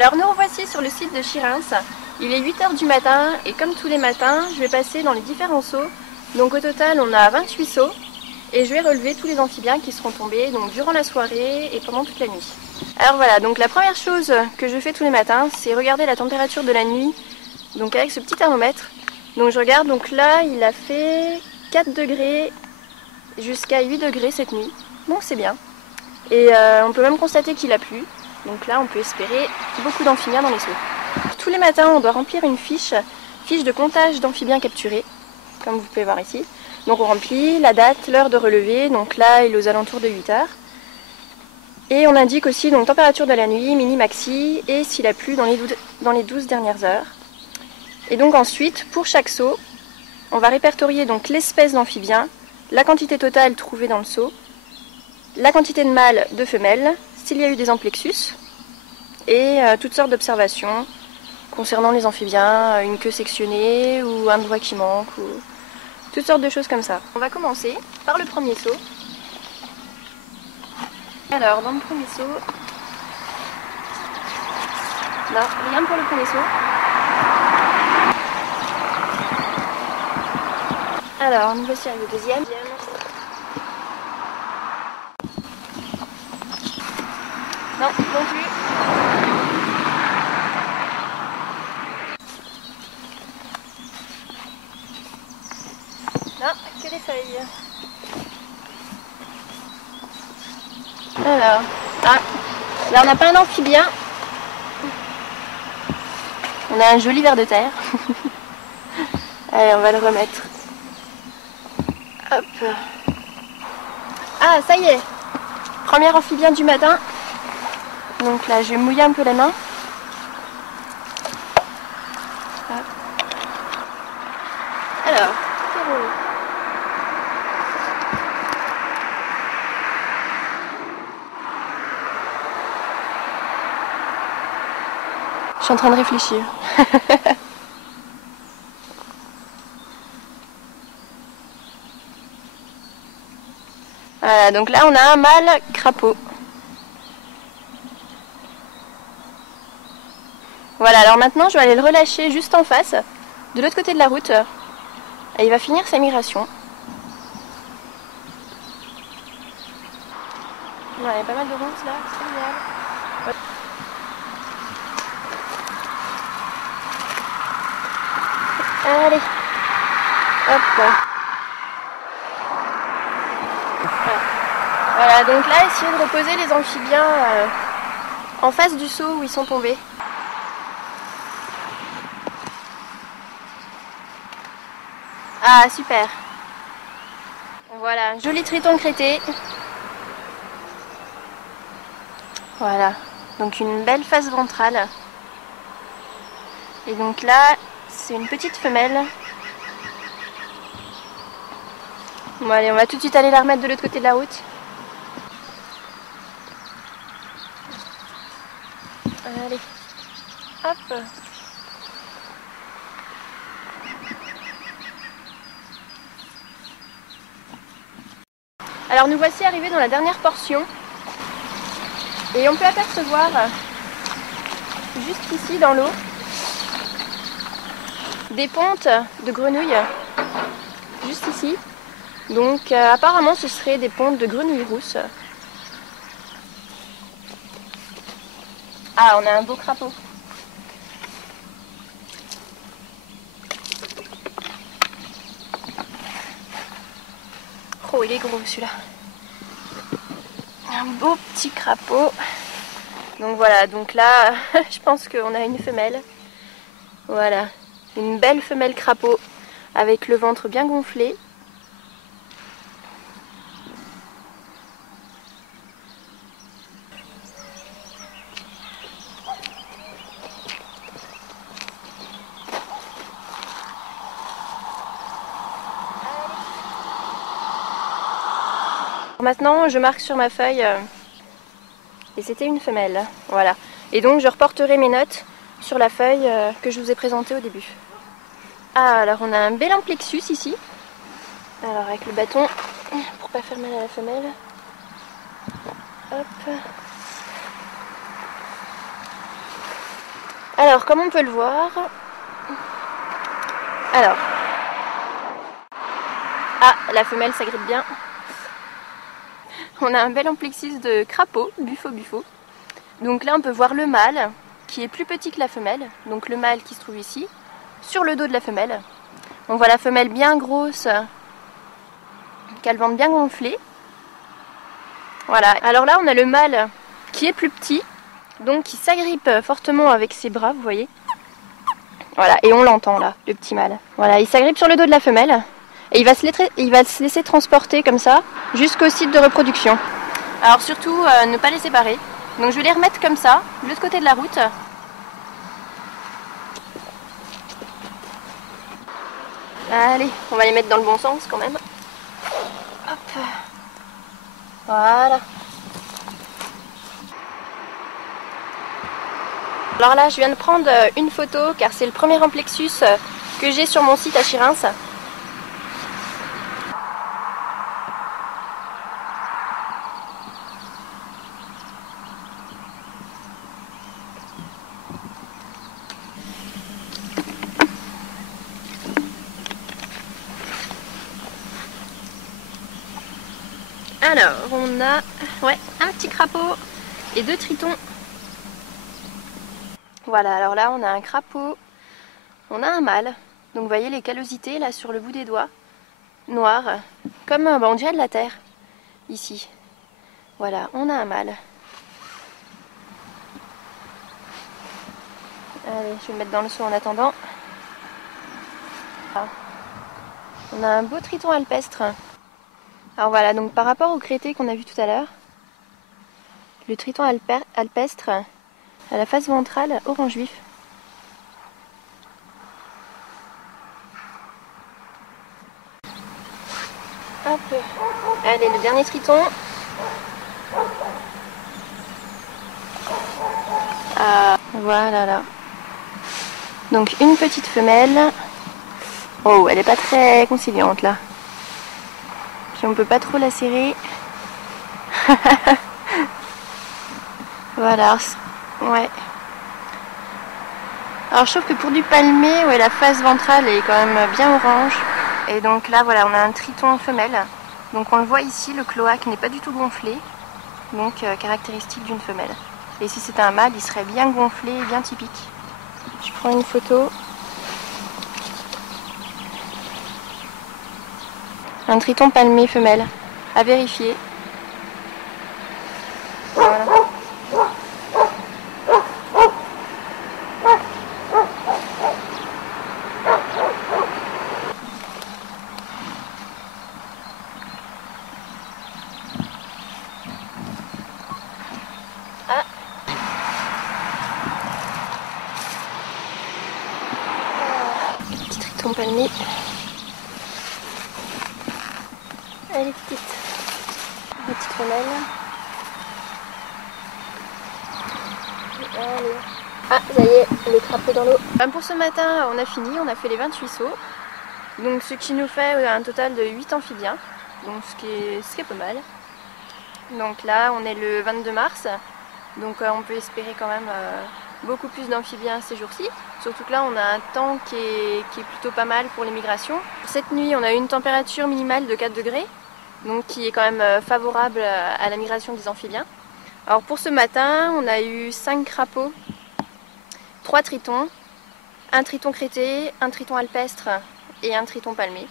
Alors nous revoici sur le site de Chirins. Il est 8 h du matin et comme tous les matins, je vais passer dans les différents seaux. Donc au total, on a 28 seaux et je vais relever tous les amphibiens qui seront tombés donc durant la soirée et pendant toute la nuit. Alors voilà, donc la première chose que je fais tous les matins, c'est regarder la température de la nuit, donc avec ce petit thermomètre. Donc je regarde, donc là il a fait 4 degrés jusqu'à 8 degrés cette nuit, donc c'est bien. Et on peut même constater qu'il a plu. Donc là, on peut espérer beaucoup d'amphibiens dans les seaux. Tous les matins, on doit remplir une fiche de comptage d'amphibiens capturés, comme vous pouvez voir ici. Donc on remplit la date, l'heure de relevé, donc là il est aux alentours de 8 h. Et on indique aussi donc température de la nuit, mini-maxi, et s'il a plu dans les 12 dernières heures. Et donc ensuite, pour chaque seau, on va répertorier donc l'espèce d'amphibien, la quantité totale trouvée dans le seau, la quantité de mâles, de femelles, s'il y a eu des amplexus, et toutes sortes d'observations concernant les amphibiens, une queue sectionnée ou un doigt qui manque, ou toutes sortes de choses comme ça. On va commencer par le premier seau. Alors, dans le premier seau, non, rien pour le premier seau. Alors, nous voici avec le deuxième. Non, non plus. Non, que des feuilles. Alors, là on n'a pas un amphibien. On a un joli ver de terre. Allez, on va le remettre. Hop. Ah, ça y est. Premier amphibien du matin. Donc là, je vais mouiller un peu les mains. Hop. Alors, je suis en train de réfléchir. Voilà, donc là on a un mâle crapaud. Voilà, alors maintenant je vais aller le relâcher juste en face, de l'autre côté de la route. Et il va finir sa migration. Ouais, il y a pas mal de ronces là, c'est génial. Allez, hop. Voilà, donc là, essayez de reposer les amphibiens en face du seau où ils sont tombés. Ah, super. Voilà, joli triton crêté. Voilà, donc une belle face ventrale. Et donc là, c'est une petite femelle. Bon allez, on va tout de suite aller la remettre de l'autre côté de la route. Allez, hop. Alors nous voici arrivés dans la dernière portion. Et on peut apercevoir, juste ici dans l'eau, des pontes de grenouilles. Juste ici. Donc apparemment ce seraient des pontes de grenouilles rousses. Ah, on a un beau crapaud. Oh, il est gros celui-là. Un beau petit crapaud. Donc voilà, donc là, je pense qu'on a une femelle. Voilà, une belle femelle crapaud avec le ventre bien gonflé. Maintenant, je marque sur ma feuille et c'était une femelle. Voilà. Et donc, je reporterai mes notes sur la feuille que je vous ai présentée au début. Ah, alors on a un bel amplexus ici. Alors, avec le bâton, pour pas faire mal à la femelle. Hop. Alors, comme on peut le voir... Alors... Ah, la femelle s'agrippe bien. On a un bel amplexus de crapaud, buffo. Donc là, on peut voir le mâle, qui est plus petit que la femelle. Donc le mâle qui se trouve ici, sur le dos de la femelle. On voit la femelle bien grosse, qui a le ventre bien gonflé. Voilà. Alors là, on a le mâle qui est plus petit, donc qui s'agrippe fortement avec ses bras, vous voyez. Voilà, et on l'entend là, le petit mâle. Voilà, il s'agrippe sur le dos de la femelle. Et il va se laisser transporter comme ça jusqu'au site de reproduction. Alors surtout, ne pas les séparer. Donc je vais les remettre comme ça, de l'autre côté de la route. Allez, on va les mettre dans le bon sens quand même. Hop. Voilà. Alors là, je viens de prendre une photo car c'est le premier amplexus que j'ai sur mon site à Chirins. Alors, on a un petit crapaud et 2 tritons. Voilà, alors là, on a un crapaud, on a un mâle. Donc, vous voyez les callosités là sur le bout des doigts, noires, comme on dirait de la terre, ici. Voilà, on a un mâle. Allez, je vais le mettre dans le seau en attendant. Ah. On a un beau triton alpestre. Alors voilà, donc par rapport au crété qu'on a vu tout à l'heure, le triton alpestre a la face ventrale orange vif. Hop. Allez, le dernier triton. Ah, voilà là. Donc une petite femelle. Oh, elle n'est pas très conciliante là. Puis on peut pas trop la serrer. Voilà. Ouais. Alors je trouve que pour du palmier, ouais, la face ventrale est quand même bien orange. Et donc là, voilà, on a un triton femelle. Donc on le voit ici, le cloaque n'est pas du tout gonflé. Donc caractéristique d'une femelle. Et si c'était un mâle, il serait bien gonflé et bien typique. Je prends une photo. Un triton palmé femelle, à vérifier. Voilà. Ah. Petit triton palmé. Elle est petite. Une petite femelle. Allez. Ah, ça y est, le crapaud dans l'eau. Pour ce matin, on a fini, on a fait les 28 sauts. Donc ce qui nous fait un total de 8 amphibiens. Donc ce qui est pas mal. Donc là, on est le 22 mars. Donc on peut espérer quand même beaucoup plus d'amphibiens ces jours-ci. Surtout que là, on a un temps qui est plutôt pas mal pour les migrations. Cette nuit, on a eu une température minimale de 4 degrés. Donc qui est quand même favorable à la migration des amphibiens. Alors pour ce matin, on a eu 5 crapauds, 3 tritons, un triton crété, un triton alpestre et un triton palmé.